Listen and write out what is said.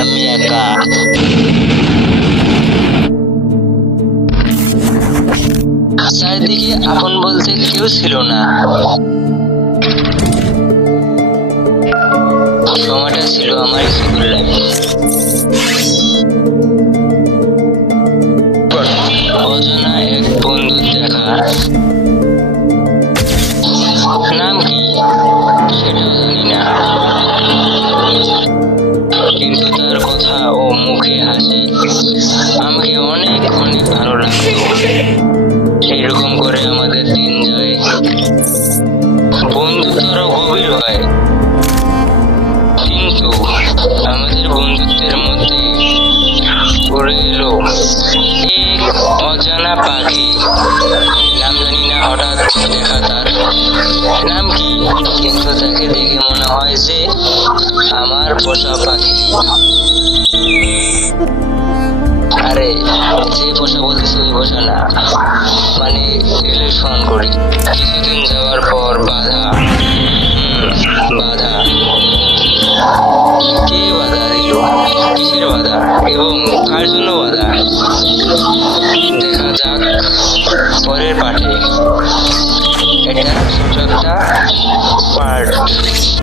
আমি একা। চারিদিকে আপন বলতে কেউ ছিল না। সময়টা ছিল আমার স্কুল লাইফ। অজানা এক বন্ধুর দেখা। নাম কি সেটাও জানি না, কিন্তু তার কথা ও মুখে হাসি আমাকে অনেক অনেক ভালো লাগতো। এরকম করে আমাদের দিন যায়, বন্ধুত্ব আরো গভীর হয়। কিন্তু আমাদের বন্ধুত্বের মধ্যে উড়ে এলো এক অজানা পাখি। নাম জানি না, হঠাৎ দেখা তার। নাম কি, কিন্তু তাকে দেখে মনে হয় যে আমার পোষা পাখি। আরে যে পোষা বলতেছে ওই পোষা না, মানে রিলেশন করি। কিছুদিন যাওয়ার পর বাধা। বাধা কে বাধা দিল, কিসের বাধা এবং কার জন্য বাধা, দেখা যাক পরের পাঠে। এটা ছোট একটা পার্ট।